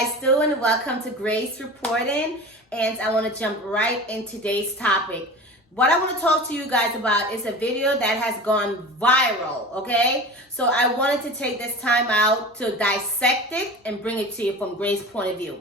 guys doing? Welcome to Grace Reporting, and I want to jump right in today's topic. What I want to talk to you guys about is a video that has gone viral, okay? So I wanted to take this time out to dissect it and bring it to you from Grace's point of view.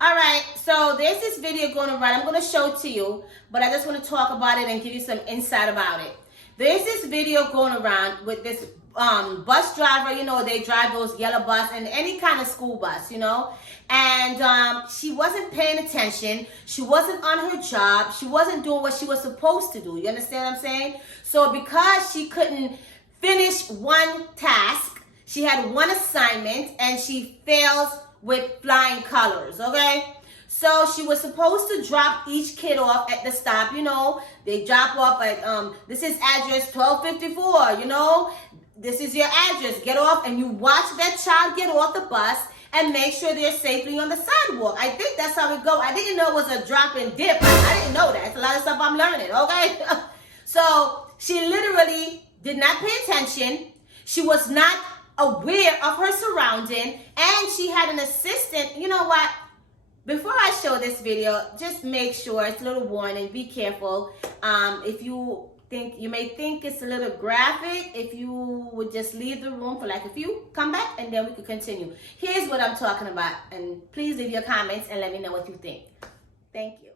All right, so there's this video going around. I'm going to show it to you, but I just want to talk about it and give you some insight about it. There's this video going around with this bus driver. You know, they drive those yellow bus and any kind of school bus, you know. And she wasn't paying attention. She wasn't on her job. She wasn't doing what she was supposed to do. You understand what I'm saying? So because she couldn't finish one task, she had one assignment and she fails with flying colors, okay? So she was supposed to drop each kid off at the stop, you know. They drop off at, this is address 1254, you know. This is your address. Get off, and you watch that child get off the bus and make sure they're safely on the sidewalk. I think that's how it goes. I didn't know it was a drop and dip. I didn't know that. It's a lot of stuff I'm learning, okay? So she literally did not pay attention. She was not aware of her surrounding, and she had an assistant. You know what? Before I show this video, just make sure, it's a little warning, be careful. If you may think it's a little graphic, if you would just leave the room for like a few, come back, and then we could continue. Here's what I'm talking about, and please leave your comments and let me know what you think. Thank you.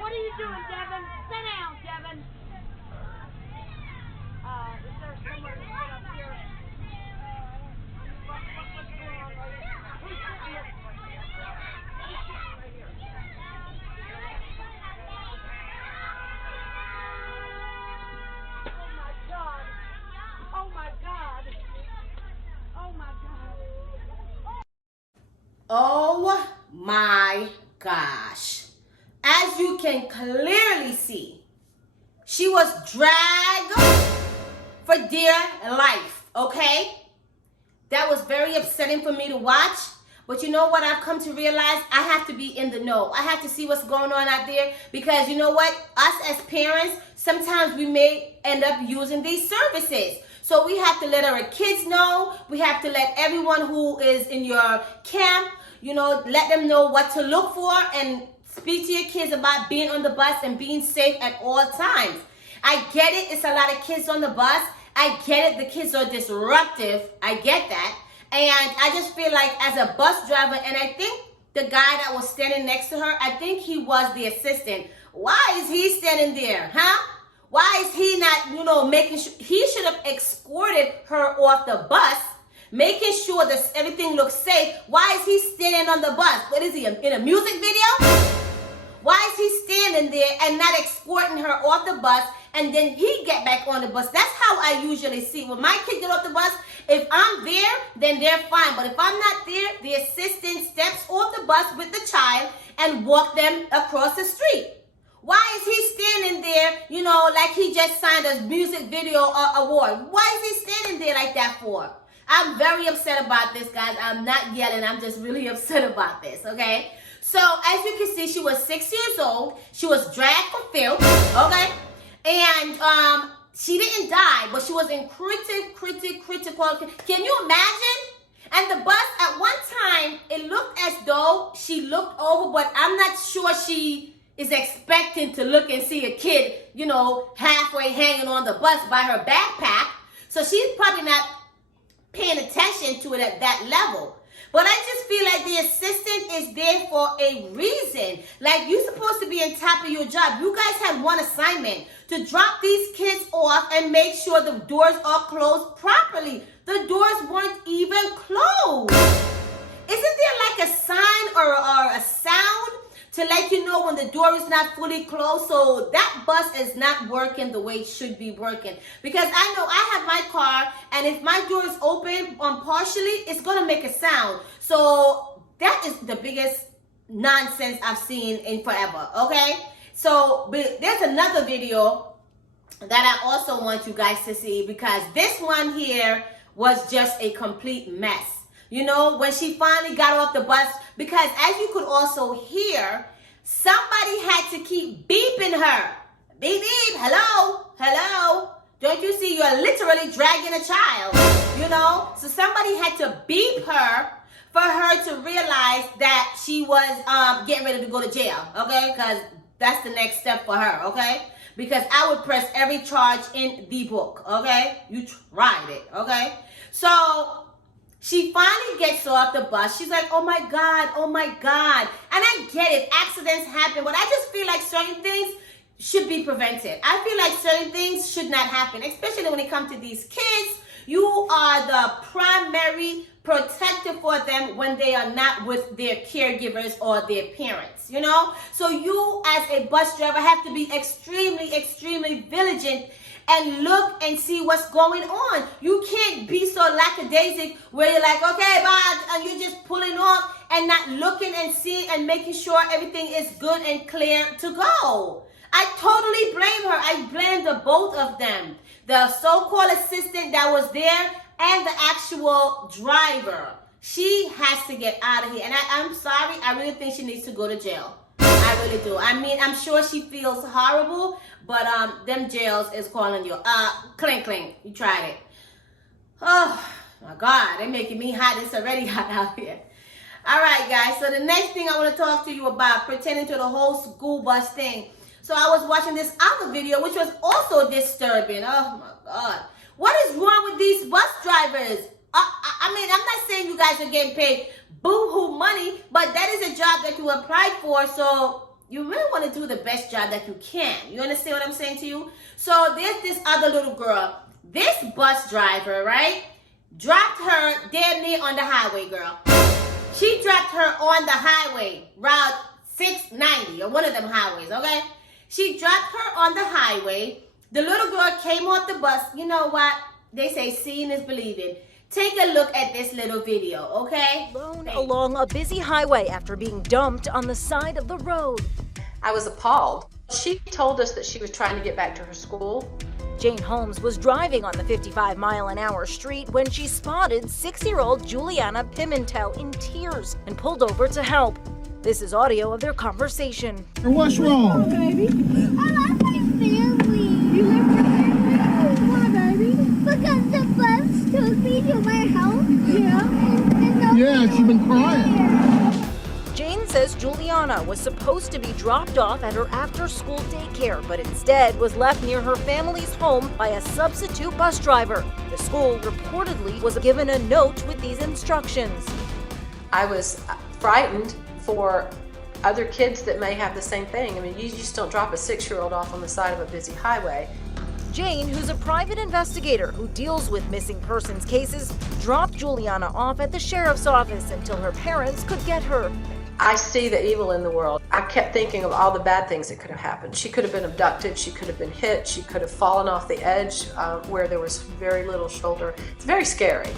What are you doing, Devin? Sit down, Devin. Is there somewhere to sit up here? What's going on right here? Who's sitting here? Who's sitting right here? Oh my God. Oh my God. Oh my God. Oh my gosh. As you can clearly see, she was dragged for dear life, okay? That was very upsetting for me to watch. But you know what I've come to realize? I have to be in the know. I have to see what's going on out there, because you know what? Us as parents, sometimes we may end up using these services. So we have to let our kids know. We have to let everyone who is in your camp, you know, let them know what to look for, and speak to your kids about being on the bus and being safe at all times. I get it. It's a lot of kids on the bus. I get it. The kids are disruptive. I get that. And I just feel like as a bus driver, and I think the guy that was standing next to her, I think he was the assistant. Why is he standing there, huh? Why is he not, you know, making sure? He should have escorted her off the bus, making sure that everything looks safe. Why is he standing on the bus? What is he, in a music video? Why is he standing there and not escorting her off the bus, and then he get back on the bus? That's how I usually see. When my kids get off the bus, if I'm there, then they're fine. But if I'm not there, the assistant steps off the bus with the child and walk them across the street. Why is he standing there, you know, like he just signed a music video award? Why is he standing there like that for? I'm very upset about this, guys. I'm not yelling. I'm just really upset about this, okay? So, as you can see, she was 6 years old. She was dragged for filth, okay? And she didn't die, but she was in critical. Can you imagine? And the bus, at one time, it looked as though she looked over, but I'm not sure she is expecting to look and see a kid, you know, halfway hanging on the bus by her backpack. So she's probably not paying attention to it at that level. But I just feel like the assistant is there for a reason. Like, you're supposed to be on top of your job. You guys had one assignment, to drop these kids off and make sure the doors are closed properly. The doors weren't even closed. Isn't there like a sign or a sound to let you know when the door is not fully closed. So that bus is not working the way it should be working. Because I know I have my car, and if my door is open partially, it's going to make a sound. So that is the biggest nonsense I've seen in forever, okay? So there's another video that I also want you guys to see, because this one here was just a complete mess. You know, when she finally got off the bus, because as you could also hear, somebody had to keep beeping her. Beep, beep, hello, hello. Don't you see you're literally dragging a child, you know? So somebody had to beep her for her to realize that she was getting ready to go to jail, okay? Because that's the next step for her, okay? Because I would press every charge in the book, okay? You tried it, okay? So she finally gets off the bus. She's like, oh my God, oh my God. And I get it, accidents happen, but I just feel like certain things should be prevented. I feel like certain things should not happen, especially when it comes to these kids. You are the primary protector for them when they are not with their caregivers or their parents, you know? So you as a bus driver have to be extremely, extremely vigilant and look and see what's going on. You can't be so lackadaisic where you're like, okay, bye, and you're just pulling off and not looking and seeing and making sure everything is good and clear to go. I totally blame her. I blame the both of them. The so-called assistant that was there and the actual driver. She has to get out of here. And I'm sorry, I really think she needs to go to jail. I really do. I mean, I'm sure she feels horrible, but them jails is calling you. Clink, clink. You tried it. Oh, my God. They're making me hot. It's already hot out here. All right, guys. So the next thing I want to talk to you about, pertaining to the whole school bus thing. So I was watching this other video, which was also disturbing. Oh, my God. What is wrong with these bus drivers? I mean, I'm not saying you guys are getting paid boo-hoo money, but that is a job that you applied for, so you really want to do the best job that you can. You understand what I'm saying to you? So there's this other little girl. This bus driver, right, dropped her damn near on the highway, girl. She dropped her on the highway, Route 690, or one of them highways, okay? She dropped her on the highway. The little girl came off the bus. You know what? They say seeing is believing. Take a look at this little video, okay? Alone along a busy highway after being dumped on the side of the road. I was appalled. She told us that she was trying to get back to her school. Jane Holmes was driving on the 55-mile-an-hour street when she spotted 6-year-old Juliana Pimentel in tears and pulled over to help. This is audio of their conversation. What's wrong? Baby. I love my family. You love your family? Why, baby? Because the bus took me to my house. Yeah. Yeah, she's been crying. Jane says Juliana was supposed to be dropped off at her after-school daycare, but instead was left near her family's home by a substitute bus driver. The school reportedly was given a note with these instructions. I was frightened for other kids that may have the same thing. I mean, you just don't drop a 6-year-old off on the side of a busy highway. Jane, who's a private investigator who deals with missing persons cases, dropped Juliana off at the sheriff's office until her parents could get her. I see the evil in the world. I kept thinking of all the bad things that could have happened. She could have been abducted, she could have been hit, she could have fallen off the edge where there was very little shoulder. It's very scary.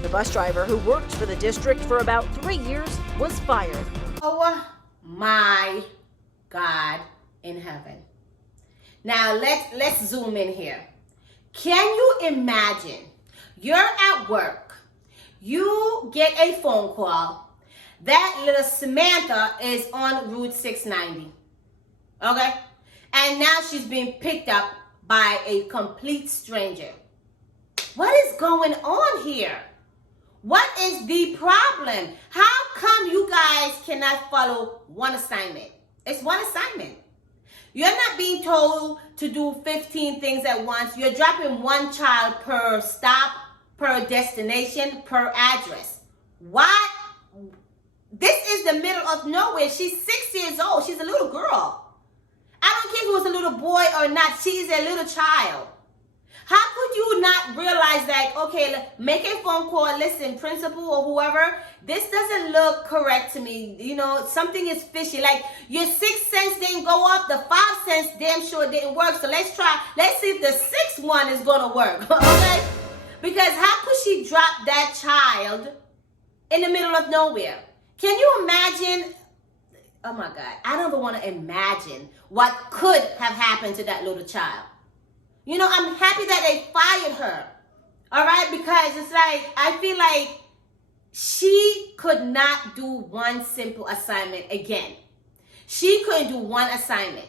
The bus driver, who worked for the district for about 3 years, was fired. Oh my God in heaven. Now let's zoom in here. Can you imagine you're at work, you get a phone call, that little Samantha is on Route 690, okay? And now she's being picked up by a complete stranger. What is going on here? What is the problem? How come you guys cannot follow one assignment? It's one assignment. You're not being told to do 15 things at once. You're dropping one child per stop, per destination, per address. Why? This is the middle of nowhere. She's 6 years old. She's a little girl. I don't care if it was a little boy or not. She's a little child. How could you not realize that, okay, make a phone call, listen, principal or whoever, this doesn't look correct to me. You know, something is fishy. Like, your 6 cents didn't go up, the 5 cents damn sure didn't work. So let's see if the 6th one is going to work, okay? Because how could she drop that child in the middle of nowhere? Can you imagine? Oh my God, I don't even want to imagine what could have happened to that little child. You know, I'm happy that they fired her, all right? Because it's like, I feel like she could not do one simple assignment again. She couldn't do one assignment.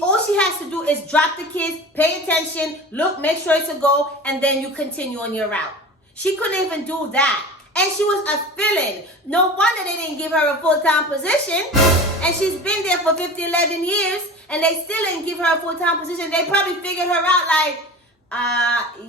All she has to do is drop the kids, pay attention, look, make sure it's a go, and then you continue on your route. She couldn't even do that. And she was a fill-in. No wonder they didn't give her a full-time position. And she's been there for 11 years, and they still didn't give her a full-time position. They probably figured her out like,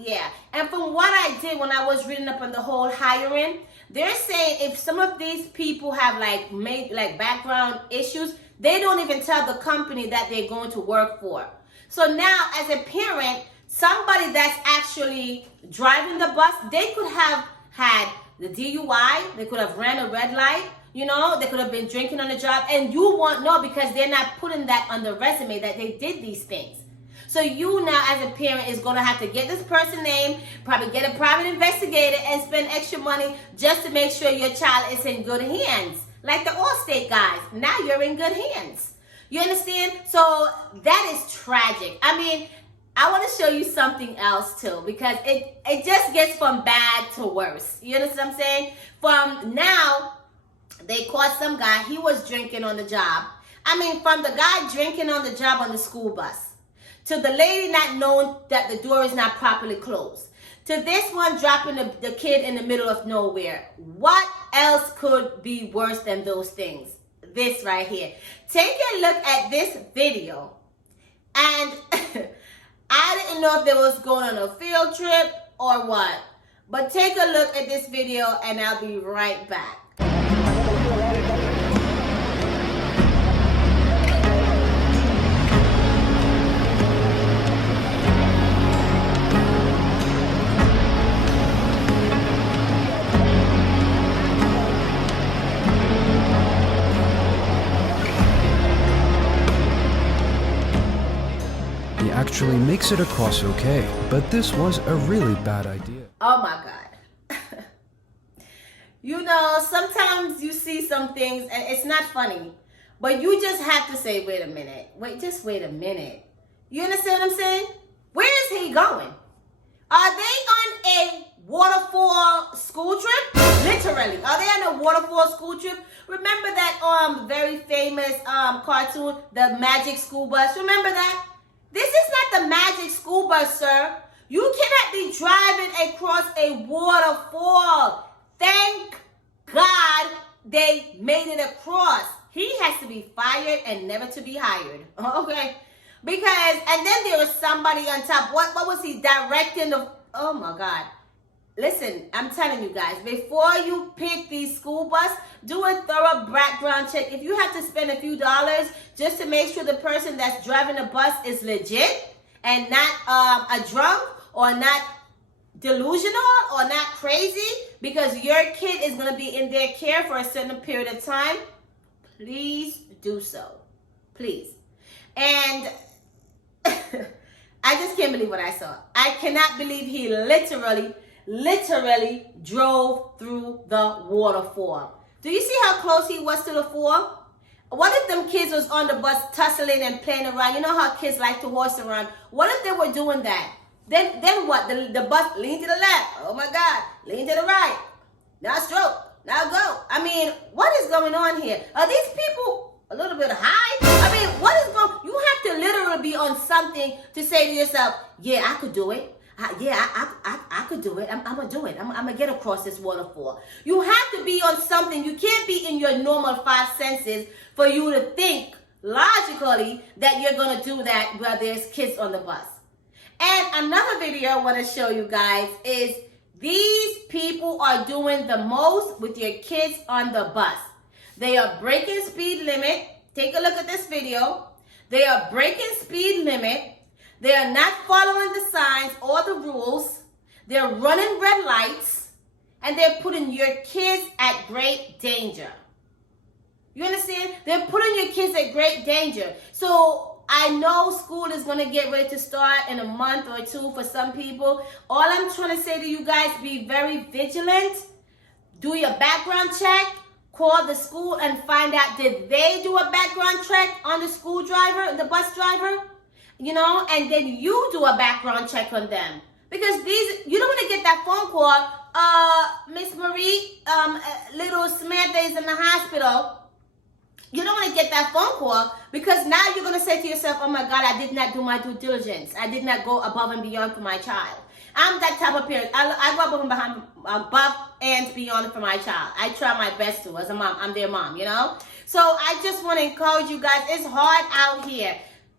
yeah. And from what I did when I was reading up on the whole hiring, they're saying if some of these people have made background issues, they don't even tell the company that they're going to work for. So now, as a parent, somebody that's actually driving the bus, they could have had the DUI, they could have ran a red light, you know, they could have been drinking on the job, and you won't know because they're not putting that on the resume that they did these things. So you now as a parent is going to have to get this person's name, probably get a private investigator and spend extra money just to make sure your child is in good hands. Like the Allstate guys, now you're in good hands. You understand? So that is tragic. I mean, I want to show you something else too, because it just gets from bad to worse. You understand what I'm saying? From now, they caught some guy, he was drinking on the job. I mean, from the guy drinking on the job on the school bus, to the lady not knowing that the door is not properly closed, to this one dropping the kid in the middle of nowhere. What else could be worse than those things? This right here. Take a look at this video. And I didn't know if they was going on a field trip or what. But take a look at this video and I'll be right back. Actually makes it across okay, but this was a really bad idea. Oh my God. You know, sometimes you see some things and it's not funny, but you just have to say, wait a minute. Just wait a minute. You understand what I'm saying? Where is he going? Are they on a waterfall school trip? Literally. Are they on a waterfall school trip? Remember that very famous cartoon, The Magic School Bus? Remember that? This is not the Magic School Bus, sir. You cannot be driving across a waterfall. Thank God they made it across. He has to be fired and never to be hired. Okay? Because, and then there was somebody on top. What was he directing the, oh my God. Listen, I'm telling you guys, before you pick these school bus, do a thorough background check. If you have to spend a few dollars just to make sure the person that's driving the bus is legit and not a drunk or not delusional or not crazy, because your kid is going to be in their care for a certain period of time, please do so. Please. And I just can't believe what I saw. I cannot believe he literally drove through the waterfall. Do you see how close he was to the fall? What if them kids was on the bus tussling and playing around? You know how kids like to horse around. What if they were doing that? Then what? The bus lean to the left. Oh my God. Lean to the right. Now stroke. Now go. I mean, what is going on here? Are these people a little bit high? I mean, what is going on? You have to literally be on something to say to yourself, yeah, I could do it. I could do it. I'm going to do it. I'm going to get across this waterfall. You have to be on something. You can't be in your normal 5 senses for you to think logically that you're going to do that while there's kids on the bus. And another video I want to show you guys is these people are doing the most with your kids on the bus. They are breaking speed limit. Take a look at this video. They are breaking speed limit. They are not following the signs or the rules. They're running red lights, and they're putting your kids at great danger. You understand? They're putting your kids at great danger. So I know school is going to get ready to start in a month or two for some people. All I'm trying to say to you guys, be very vigilant. Do your background check. Call the school and find out, did they do a background check on the school driver, the bus driver? You know, and then you do a background check on them. Because you don't want to get that phone call, Miss Marie, little Samantha is in the hospital. You don't want to get that phone call because now you're going to say to yourself, oh my God, I did not do my due diligence. I did not go above and beyond for my child. I'm that type of parent. I go above and beyond for my child. I try my best to. As a mom, I'm their mom, you know? So I just want to encourage you guys. It's hard out here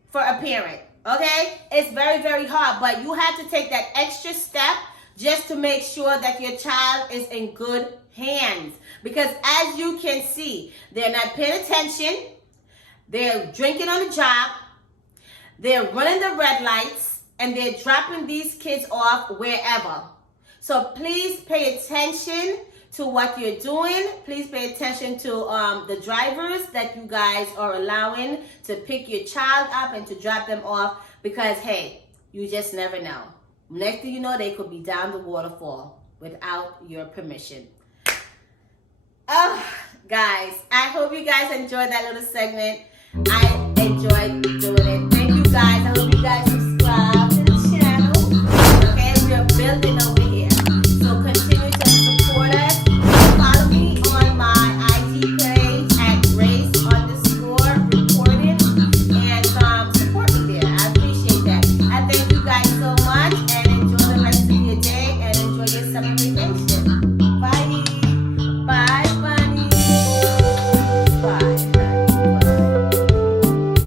for a parent, okay? It's very, very hard. But you have to take that extra step just to make sure that your child is in good hands. Because as you can see, they're not paying attention. They're drinking on the job. They're running the red lights. And they're dropping these kids off wherever. So please pay attention to what you're doing. Please pay attention to the drivers that you guys are allowing to pick your child up and to drop them off. Because, hey, you just never know. Next thing you know, they could be down the waterfall without your permission. Oh, guys, I hope you guys enjoyed that little segment. I enjoyed